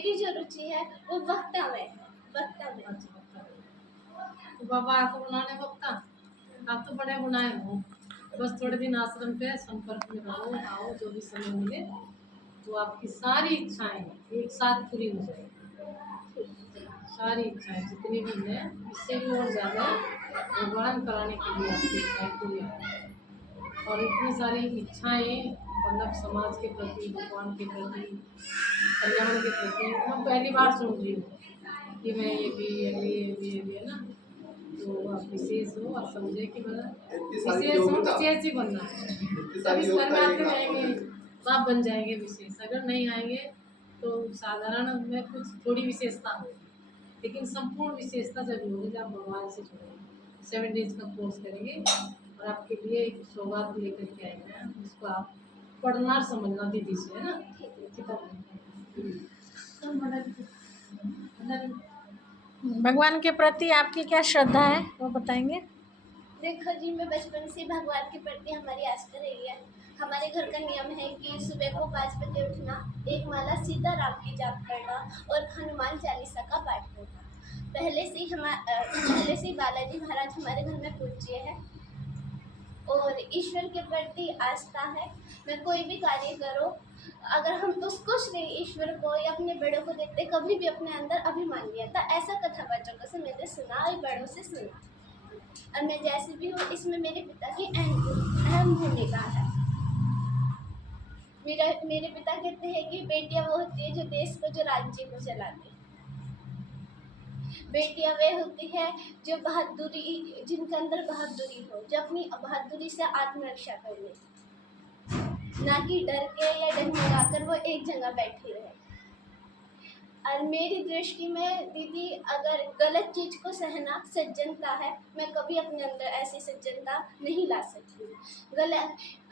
मेरी जो रुचि है वो वक्ता में है, वक्ता में। अच्छा बता। तो बाबा आपको बनाने वक्ता, आप तो बड़े बनाए हो। बस थोड़े दिन आश्रम पे संपर्क में रहो, आओ, जो भी समय मिले तो आपकी सारी इच्छाएं एक साथ पूरी हो जाएगी। सारी इच्छाएं जितनी भी हैं, इससे भी और ज़्यादा भगवान कराने के लिए आपकी इच्छाएं पूरी होंगी। और इतनी सारी इच्छाएं मतलब समाज के प्रति, भगवान के प्रति, कल्याण के प्रति मैं पहली बार सुन रही हूँ कि मैं ये भी है ना। तो आप विशेष हो और समझे कि मतलब विशेष हो, विशेष ही बनना है। जब इस घर में आते रहेंगे तो आप बन जाएंगे विशेष। अगर नहीं आएंगे तो साधारण में कुछ थोड़ी विशेषता होगी, लेकिन संपूर्ण विशेषता जब होगी जब आप भगवान से जुड़ेंगे। 7 डेज का कोर्स करेंगे और आपके लिए एक सौगात लेकर के आएंगे हैं, जिसको आप पढ़ना और समझना दीदी से, है ना। भगवान के प्रति आपकी क्या श्रद्धा है वो बताएंगे। देखो जी, मैं बचपन से भगवान के प्रति हमारी आस्था रही है। हमारे घर का नियम है कि सुबह को 5 बजे उठना, एक माला सीता राम की जाप करना और हनुमान चालीसा का पाठ करना। पहले से ही बालाजी महाराज हमारे घर में पूज्य है और ईश्वर के प्रति आस्था है। मैं कोई भी कार्य करो, अगर हम उसको श्रेय ईश्वर को या अपने बड़ों को देते, कभी भी अपने अंदर अभिमान नहीं आता। ऐसा कथावाचकों से मैंने सुना और बड़ों से सुना। और मैं जैसे भी हूँ, इसमें मेरे पिता की अहम भूमिका है। मेरे पिता कहते हैं कि बेटियां वो होती है जो देश को, जो राज्य को चलाती है। बेटियां वे होती है जो बहादुरी, जिनके अंदर बहादुरी हो, जो अपनी बहादुरी से आत्मरक्षा कर ले, ना कि डर के या डगमगाकर वो एक जगह बैठी रहे। और मेरी दृष्टि में दीदी, अगर गलत चीज़ को सहना सज्जनता है, मैं कभी अपने अंदर ऐसी सज्जनता नहीं ला सकती।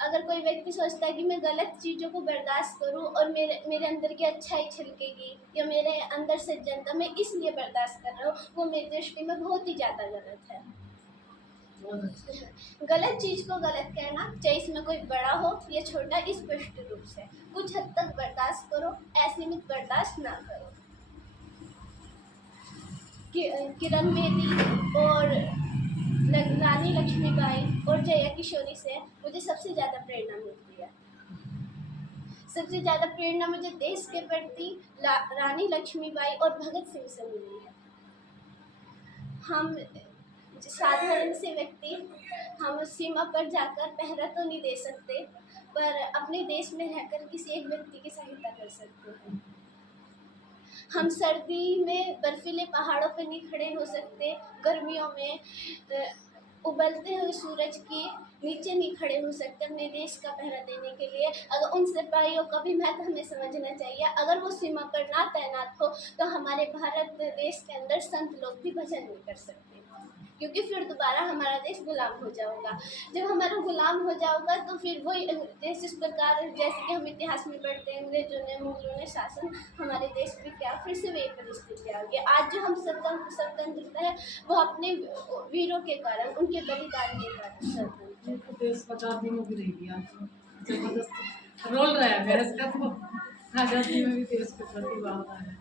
अगर कोई व्यक्ति सोचता है कि मैं गलत चीज़ों को बर्दाश्त करूं और मेरे अंदर की अच्छाई छलकेगी या मेरे अंदर सज्जनता मैं इसलिए बर्दाश्त कर रहा हूँ, वो मेरी दृष्टि में बहुत ही ज़्यादा गलत है। गलत चीज़ को गलत कहना, चाहे इसमें कोई बड़ा हो या छोटा, स्पष्ट रूप से कुछ हद तक बर्दाश्त करो, असीमित बर्दाश्त ना करो। किरण बेदी और रानी लक्ष्मीबाई और जया किशोरी से मुझे सबसे ज़्यादा प्रेरणा मिलती है। सबसे ज़्यादा प्रेरणा मुझे देश के प्रति रानी लक्ष्मीबाई और भगत सिंह से मिली है। हम साधारण से व्यक्ति, हम सीमा पर जाकर पहरा तो नहीं दे सकते, पर अपने देश में रहकर किसी एक व्यक्ति की सहायता कर सकते हैं। हम सर्दी में बर्फीले पहाड़ों पर नहीं खड़े हो सकते, गर्मियों में उबलते हुए सूरज के नीचे नहीं खड़े हो सकते अपने देश का पहरा देने के लिए। अगर उन सिपाहियों का भी महत्व हमें समझना चाहिए। अगर वो सीमा पर ना तैनात हो तो हमारे भारत देश के अंदर संत लोग भी भजन नहीं कर सकते, क्योंकि फिर दोबारा हमारा देश गुलाम हो जाएगा। जब हमारा गुलाम हो जाएगा तो फिर वही जिस प्रकार, जैसे कि हम इतिहास में पढ़ते हैं, अंग्रेजों ने, मुगलों ने शासन हमारे देश पे किया, फिर से वही परिस्थिति आ गई। आज जो हम स्वतंत्रता है वो अपने वीरों के कारण, उनके बलिदान के कारण स्वतंत्र। तो देश आज़ादी में भी रह गया, जबरदस्त रोल रहा है देश का, तो आज़ादी में भी देश के प्रति भावना है।